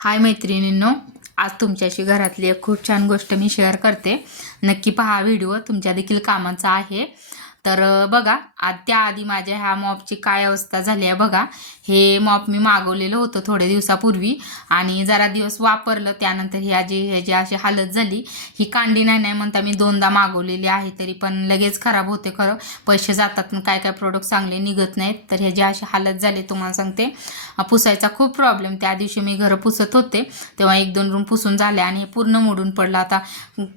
हाय मैत्रिणींनो, आज तुमच्याशी घरातली एक खूप छान गोष्ट मी शेअर करते. नक्की पहा व्हिडिओ, तुमच्या देखील कामाचा आहे. तर बघा, त्याआधी माझ्या ह्या मॉपची काय अवस्था झाली आहे बघा. हे मॉप मी मागवलेलं होतं थोडे दिवसापूर्वी आणि जरा दिवस वापरलं. त्यानंतर ह्याची अशी हालत झाली. ही कांडी नाही म्हणता मी 2दा मागवलेली आहे, तरी पण लगेच खराब होते. खरं पैसे जातात, पण काय काय प्रोडक्ट चांगले निघत नाहीत. तर ह्याची अशी हालत झाली. तुम्हाला सांगते, पुसायचा खूप प्रॉब्लेम. त्या दिवशी मी घर पुसत होते तेव्हा 1-2 रूम पुसून झाले आणि हे पूर्ण मोडून पडलं. आता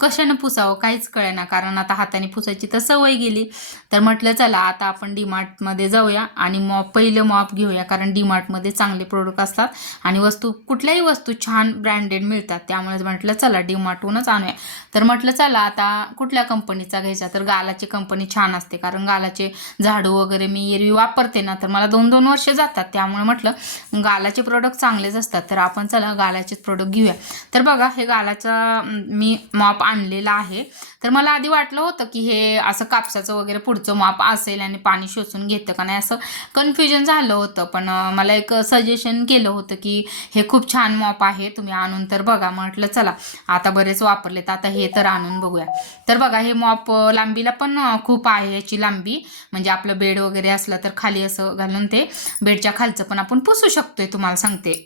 कशानं पुसावं काहीच कळेना, कारण आता हाताने पुसायची तर सवय गेली. तर म्हटलं चला आता आपण डीमार्टमध्ये जाऊया आणि पहिलं मॉप घेऊया, कारण डीमार्टमध्ये चांगले प्रोडक्ट असतात आणि कुठल्याही वस्तू छान ब्रँडेड मिळतात. त्यामुळे म्हटलं चला डीमार्टहूनच आणूया. तर म्हटलं चला आता कुठल्या कंपनीचा घ्यायचा, तर गालाची कंपनी छान असते, कारण गालाचे झाडू वगैरे मी एरवी वापरते ना, तर मला 2-2 वर्ष जातात. त्यामुळे म्हटलं गालाचे प्रोडक्ट चांगलेच असतात, तर आपण चला गालाचेच प्रोडक्ट घेऊया. तर बघा, हे गालाचा मी मॉप आणलेला आहे. तर मला आधी वाटलं होतं की हे असं कापसाचं वगैरे पुढचं मॉप असेल आणि पाणी शोषून घेतं का नाही, असं कन्फ्युजन झालं होतं. पण मला एक सजेशन केलं होतं की हे खूप छान मॉप आहे, तुम्ही आणून तर बघा. म्हटलं चला आता बरेच वापरलेत, आता हे तर आणून बघूया. तर बघा, हे मॉप लांबीला पण खूप आहे. याची लांबी म्हणजे आपलं बेड वगैरे असलं तर खाली असं घालून ते बेडच्या खालचं पण आपण पुसू शकतोय. तुम्हाला सांगते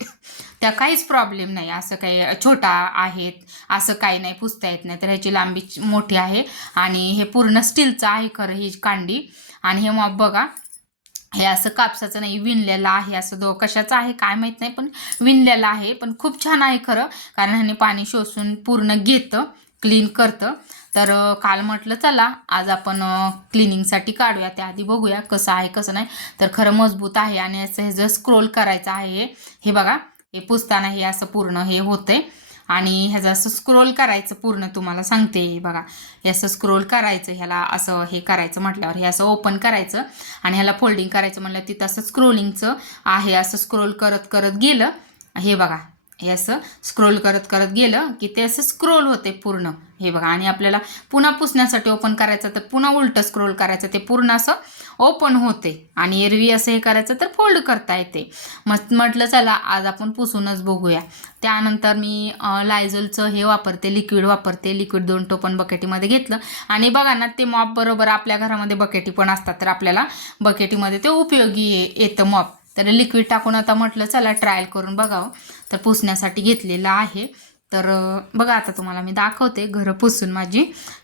त्या काहीच प्रॉब्लेम नाही. असं काही छोटा आहेत असं काही नाही, पुसता येत नाही. तर ह्याची लांबी मोठी आहे आणि हे पूर्ण स्टीलचं आहे खरं ही कांडी. आणि हे मॉप बघा, हे असं कापसाचं नाही, विणलेलं आहे. असं कशाचं आहे काय माहीत नाही, पण विणलेलं आहे. पण खूप छान आहे खरं, कारण ह्याने पाणी शोषून पूर्ण घेतं, क्लीन करतं. तर काल म्हटलं चला आज आपण क्लिनिंगसाठी काढूया. त्याआधी बघूया कसं आहे कसं नाही. तर खरं मजबूत आहे आणि असं हे जर स्क्रोल करायचं आहे, हे बघा, हे पुसताना हे असं पूर्ण हे होतंय आणि ह्याचं असं स्क्रोल करायचं पूर्ण. तुम्हाला सांगते हे बघा, हे असं स्क्रोल करायचं, ह्याला असं हे करायचं म्हटल्यावर हे असं ओपन करायचं आणि ह्याला फोल्डिंग करायचं म्हणलं तिथं असं स्क्रोलिंगचं आहे. असं स्क्रोल करत करत गेलं, हे बघा, हे असं स्क्रोल करत करत गेलं की ते असं स्क्रोल होते पूर्ण. हे बघा, आणि आपल्याला पुन्हा पुसण्यासाठी ओपन करायचं तर पुन्हा उलटं स्क्रोल करायचं, ते पूर्ण असं ओपन होते. आणि एरवी असं हे करायचं तर फोल्ड करता येते. म्हटलं चला आज आपण पुसूनच बघूया. त्यानंतर मी लायझॉलचं हे वापरते, लिक्विड वापरते. लिक्विड 2 टोपण बकेटीमध्ये घेतलं आणि बघा ना, ते मॉप बरोबर आपल्या घरामध्ये बकेटी पण असतात, तर आपल्याला बकेटीमध्ये ते उपयोगी येतं मॉप. तर लिक्विड टाकून आता म्हटलं चला ट्रायल करून बघावं. तर पुसण्यासाठी घेतलेलं आहे. तर बघा, आता तुम्हाला मी दाखवते घरं पुसून माझी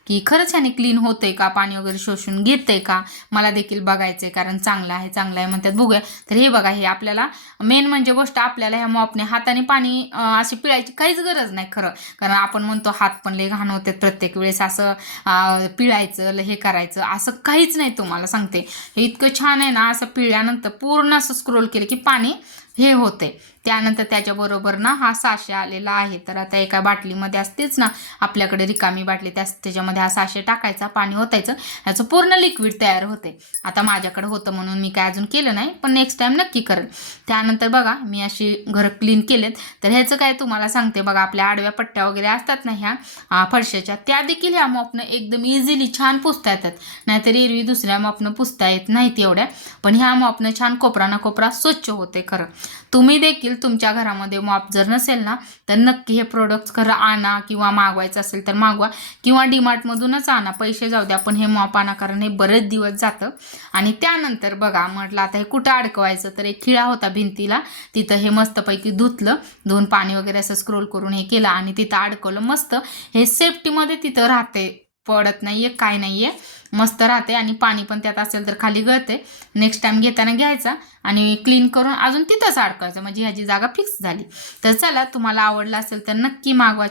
की खरंच ह्याने क्लीन होतंय का, पाणी वगैरे शोषून घेतंय का, मला देखील बघायचंय, कारण चांगलं आहे म्हणतात. बघूया. तर हे बघा, हे आपल्याला मेन म्हणजे गोष्ट, आपल्याला ह्या मॉपने हाताने पाणी अशी पिळायची काहीच गरज नाही खरं, कारण आपण म्हणतो हात पण लय घाण होतात प्रत्येक वेळेस, असं पिळायचं हे करायचं असं काहीच नाही. तुम्हाला सांगते हे इतकं छान आहे ना, असं पिळल्यानंतर पूर्ण असं स्क्रोल केलं की पाणी हे होते. त्यानंतर त्याच्याबरोबर ना हा साशे आलेला आहे. तर आता एका बाटलीमध्ये असतेच ना आपल्याकडे रिकामी बाटली, त्याच्यामध्ये हा साशे टाकायचा, पाणी ओतायचं, ह्याचं पूर्ण लिक्विड तयार होते. आता माझ्याकडे होतं म्हणून मी काय अजून केलं नाही, पण नेक्स्ट टाइम नक्की करेन. त्यानंतर बघा, मी अशी घरं क्लीन केलेत. तर ह्याचं काय तुम्हाला सांगते बघा, आपल्या आडव्या पट्ट्या वगैरे असतात ना ह्या फरशाच्या, त्या देखील ह्या मॉपनं एकदम इझिली छान पुसता येतात. नाहीतर एरवी दुसऱ्या मॉपनं पुसता येत नाहीत एवढ्या, पण ह्या मॉपनं छान कोपरा ना कोपरा स्वच्छ होते खरं. तुम्ही देखील तुमच्या घरामध्ये मॉप जर नसेल ना, तर नक्की हे प्रोडक्ट्स खरं आणा, किंवा मागवायचं असेल तर मागवा, किंवा डीमार्टमधूनच आणा. पैसे जाऊ द्या, पण हे मॉप आणा, कारण हे बरेच दिवस जातं. आणि त्यानंतर बघा, म्हटलं आता हे कुठं अडकवायचं, तर एक खिळा होता भिंतीला, तिथं हे मस्तपैकी धुतलं, धुवून पाणी वगैरे असं स्क्रोल करून हे केलं आणि तिथं अडकवलं मस्त. हे सेफ्टीमध्ये तिथं राहते, पडत नाहीये काय नाहीये, मस्त राहते. आणि पाणी पण त्यात असेल तर खाली गळते. नेक्स्ट टाइम घेताना घ्यायचा आणि क्लीन करून अजून तिथंच अडकायचं, म्हणजे ह्याची जागा फिक्स झाली. तर चला, तुम्हाला आवडलं असेल तर नक्की मागवा.